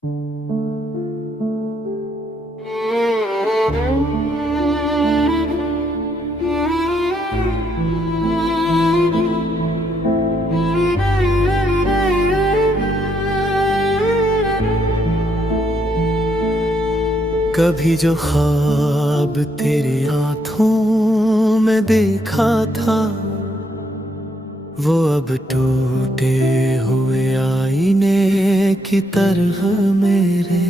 कभी जो ख्वाब तेरी आंखों में देखा था, वो अब टूटे हुए आईने की तरह मेरे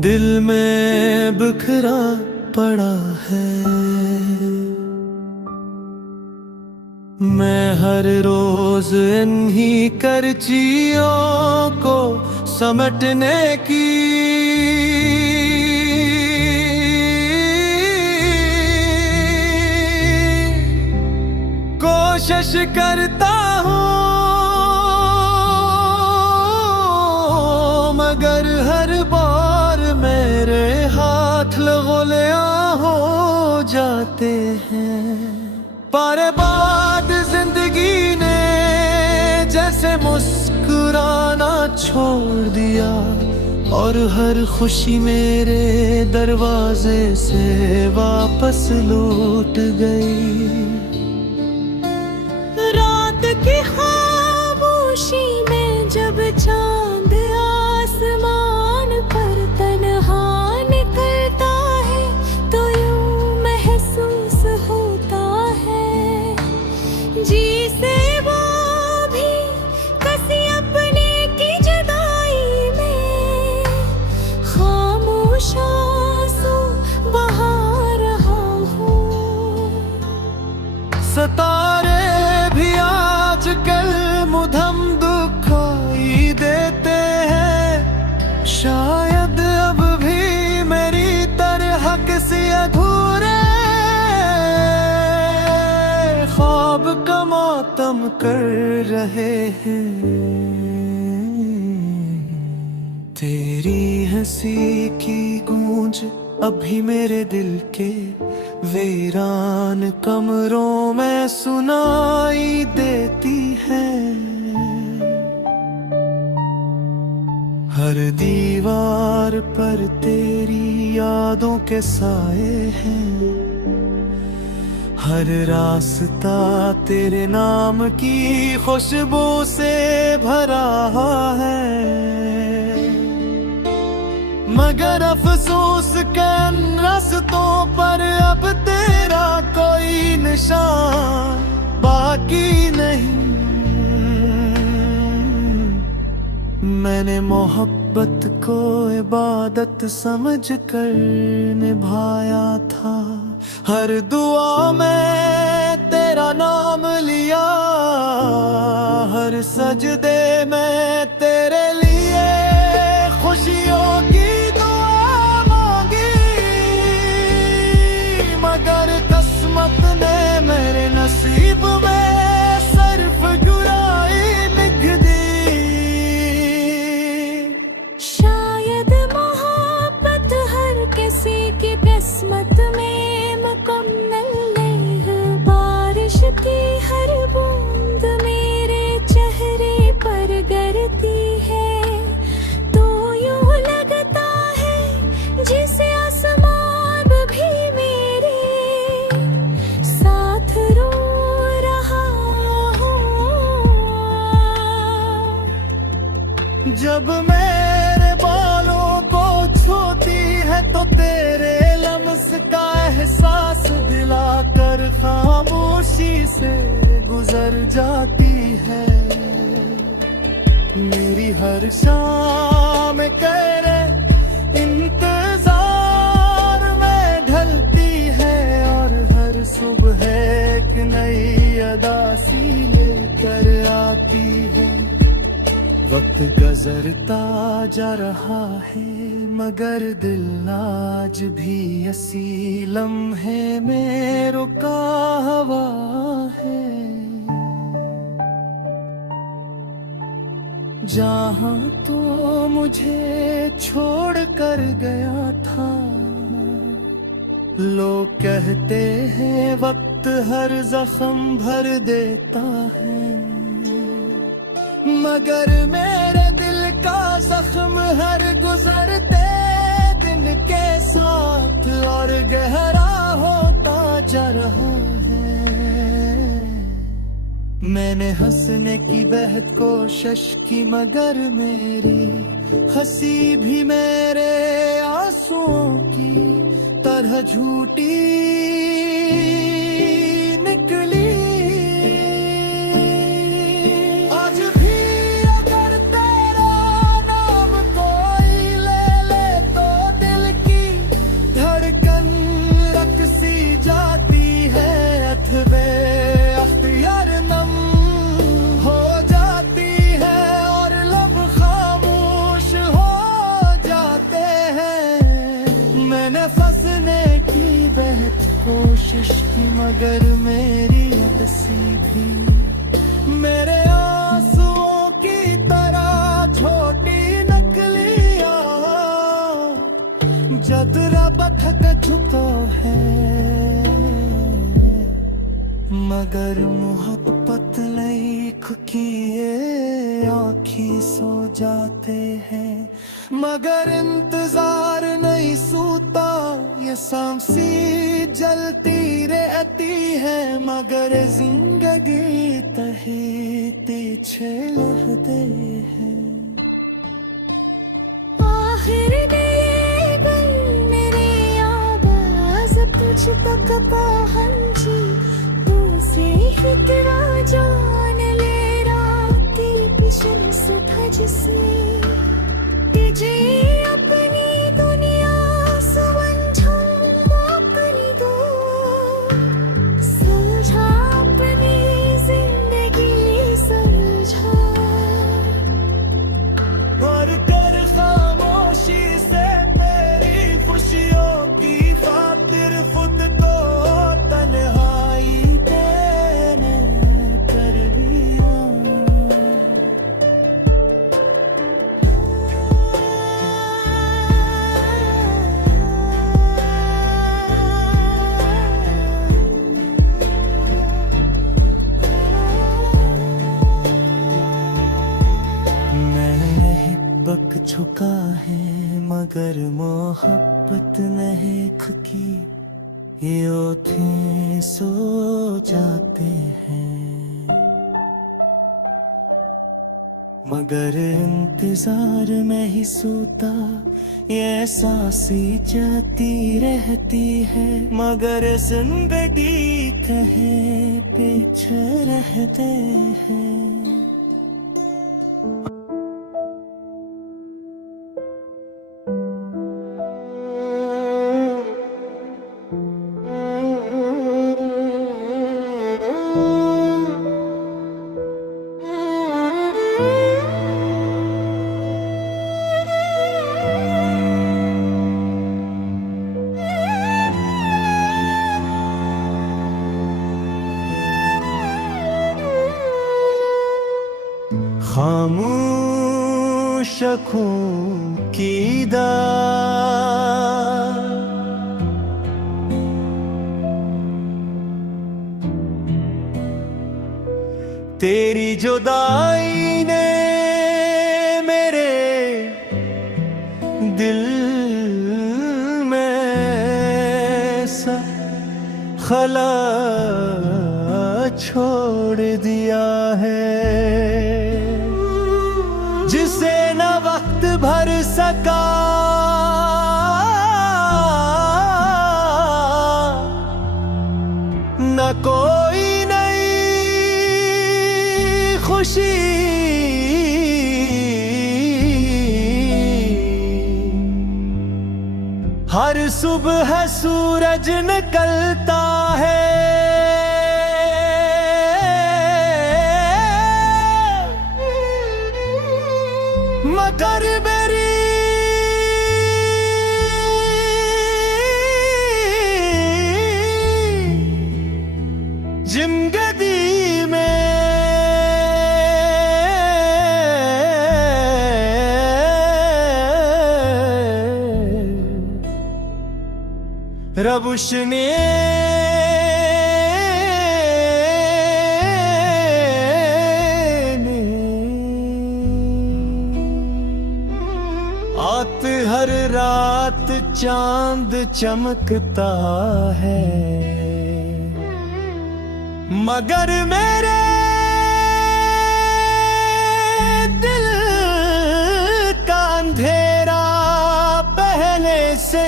दिल में बिखरा पड़ा है। मैं हर रोज इन्हीं करचियों को समेटने की कोशिश करता हूँ, मगर हर बार मेरे हाथ लगोलिया हो जाते हैं। पर बाद जिंदगी ने जैसे मुस्कुराना छोड़ दिया, और हर खुशी मेरे दरवाजे से वापस लौट गई। रात की खामोशी में जब चांद आसमान पर तन्हा निकलता है, तो यूं महसूस होता है जी से वो भी कसी अपने की जुदाई में खामोश आंसू बहा रहा हूँ। सितारे भी आजकल मुधम दुखाई देते हैं, शायद अब भी मेरी तरह किसी अधूरे ख्वाब का मातम कर रहे हैं। तेरी हंसी की गूंज अभी मेरे दिल के वीरान कमरों में सुनाई देती है। हर दीवार पर तेरी यादों के साए हैं, हर रास्ता तेरे नाम की खुशबू से भरा है। मगर अफसोस के इन रास्तों पर अब तेरा कोई निशान बाकी नहीं। मैंने मोहब्बत को इबादत समझ कर निभाया था, हर दुआ में तेरा नाम लिया, हर सजदे में तेरे लिए खुशियों की दुआ मांगी। मगर किस्मत ने मेरे नसीब में सिर्फ जुदाई लिख दी। शायद मोहब्बत हर किसी की किस्मत में मुकम्मल नहीं है। बारिश की हर बूंद मेरे चेहरे पर गिरती है, तो यूं लगता है जिसे आसमान भी मेरे साथ रो रहा हो। जब मेरे बालों को छूती है तो तेरे लम्स का एहसास दिलाकर खामोशी से गुजर जाती है। मेरी हर शाम करे इंतजार में ढलती है, और हर सुबह एक नई अदा सी लेकर आती है। वक्त गुजरता जा रहा है, मगर दिल आज भी इसी लम्हे में रुका हुआ है। जहाँ तो मुझे छोड़ कर गया था, लोग कहते हैं वक्त हर जख्म भर देता है, मगर मेरे दिल का हर गुजरते दिन के साथ और गहरा होता जा रहा है। मैंने हंसने की बेहद कोशिश की मगर मेरी हंसी भी मेरे आंसुओं की तरह झूठी निकली। आज भी अगर तेरा नाम कोई ले ले तो दिल की धड़कन रकसी जाती है, अथवे अख्तियार नम हो जाती है और लब खामोश हो जाते हैं। मैंने फंसने की बेहद कोशिश की मगर मेरी अदसी भी मेरे आंसुओं की तरह छोटी नकलियां जद रब थक चुका है। मगर मोहब्बत लाइक किए आँखी सो जाते हैं, मगर इंतजार नहीं सूता ये सांसी जलती रहती है। मगर जिंदगी तहे पीछे लहते हैं। आखिर ने ये गल मेरी आवाज तुझ तक पहुंची, तू से ही तेरा जान ले रात की पिछली सुबह जिसने तुझे अपनी दुनिया समझा अपनी दो सुलझा अपनी जिंदगी सुलझा और कर खामोशी से तेरी खुशियों की खातिर खुद को तन्हाई तेने कर दिया। मैं बक चुका है मगर मोहब्बत नहीं खुकी ये ओठे सो जाते हैं। मगर इंतजार में ही सोता ये सांसी जाती रहती है। मगर जिंदगी कहे पीछे रहते हैं। खामोश आँखों की तेरी जुदाई ने मेरे दिल में सा खला छोड़ दिया है, जिसे न वक्त भर सका न कोई नई खुशी। हर सुबह सूरज निकलता है मगर मेरी जिंदगी में रबुशने बहुत हर रात चांद चमकता है, मगर मेरे दिल का अंधेरा पहले से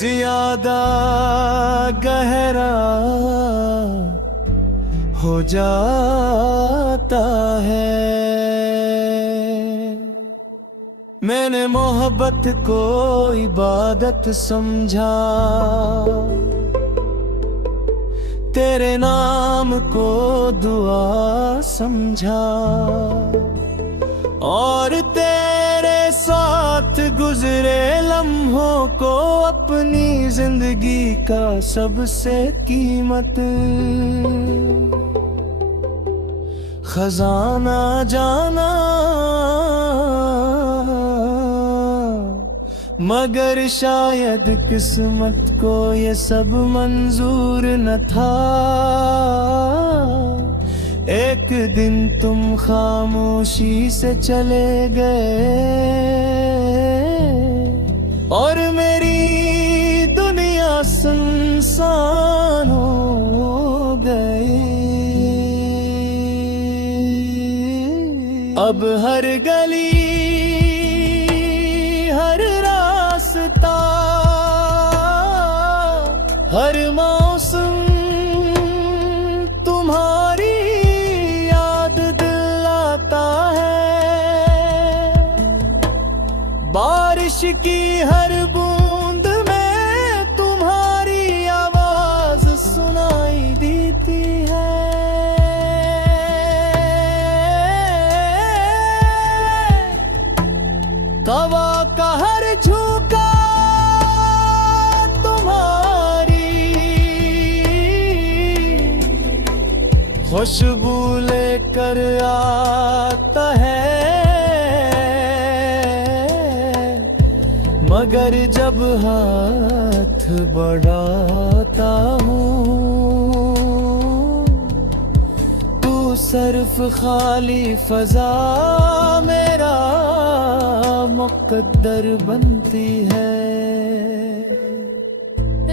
ज्यादा गहरा हो जाता है। मैंने मोहब्बत को इबादत समझा, तेरे नाम को दुआ समझा, और तेरे साथ गुजरे लम्हों को अपनी जिंदगी का सबसे कीमत खजाना जाना। मगर शायद किस्मत को ये सब मंजूर न था। एक दिन तुम खामोशी से चले गए और मेरी दुनिया सुनसान हो गई। अब हर गली हर रास्ता हर मौसम तुम्हारी याद दिलाता है। बारिश की हर बूंद में तुम्हारी आवाज सुनाई देती है। हवा का हर झोंका तुम्हारी खुशबू लेकर आता है। मगर जब हाथ बढ़ाता हूँ तू सिर्फ खाली फजा मेरा मुकद्दर बनती है।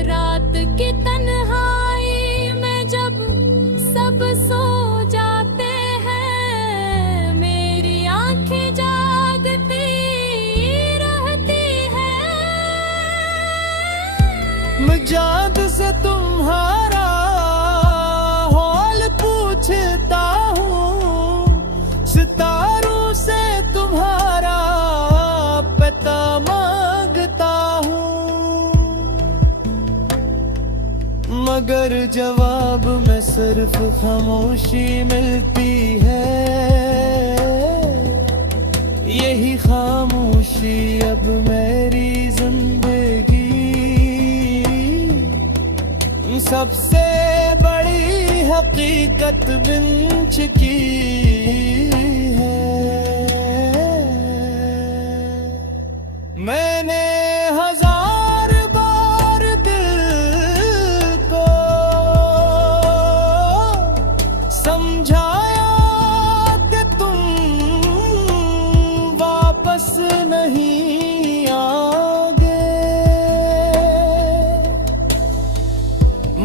रात की तन्हाई में जब सब सो जाते हैं, मेरी आंखें जागती रहती है। मुजाद से तुम्हारा हाल पूछता हूँ, सितारों से तुम्हारा पता मांगता हूँ। मगर जवाब में सिर्फ खामोशी मिलती है। यही खामोशी अब मेरी जिंदगी सबसे बड़ी हकीकत बन चुकी है। मैंने हजार बार दिल को समझाया कि तुम वापस नहीं आओगे,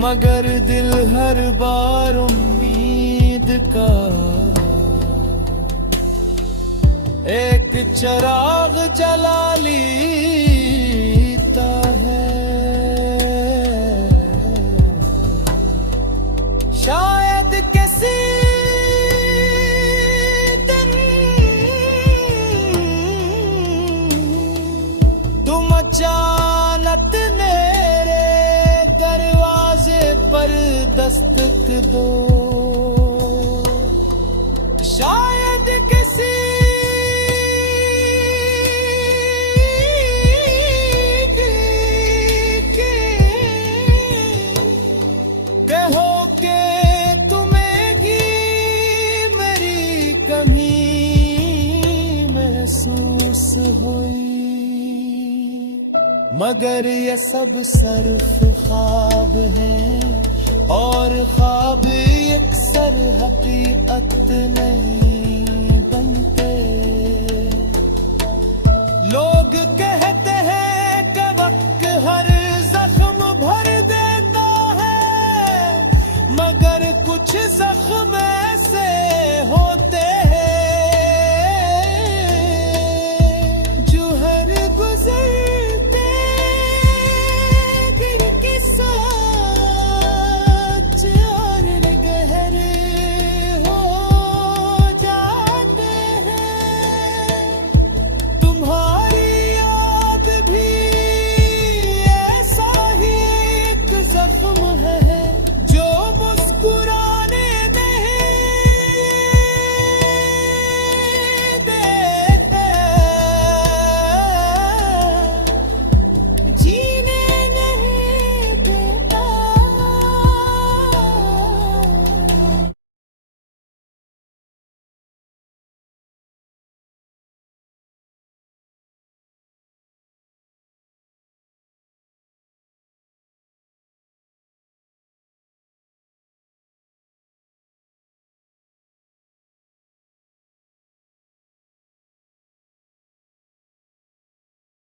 मगर दिल हर बार उम्मीद का एक चिराग जला लेता है। शायद किसी दिन तुम अचानक मेरे दरवाजे पर दस्तक दो। शायद किसी मगर ये सब सिर्फ ख्वाब है और ख्वाब अक्सर हकीकत नहीं बन जख्म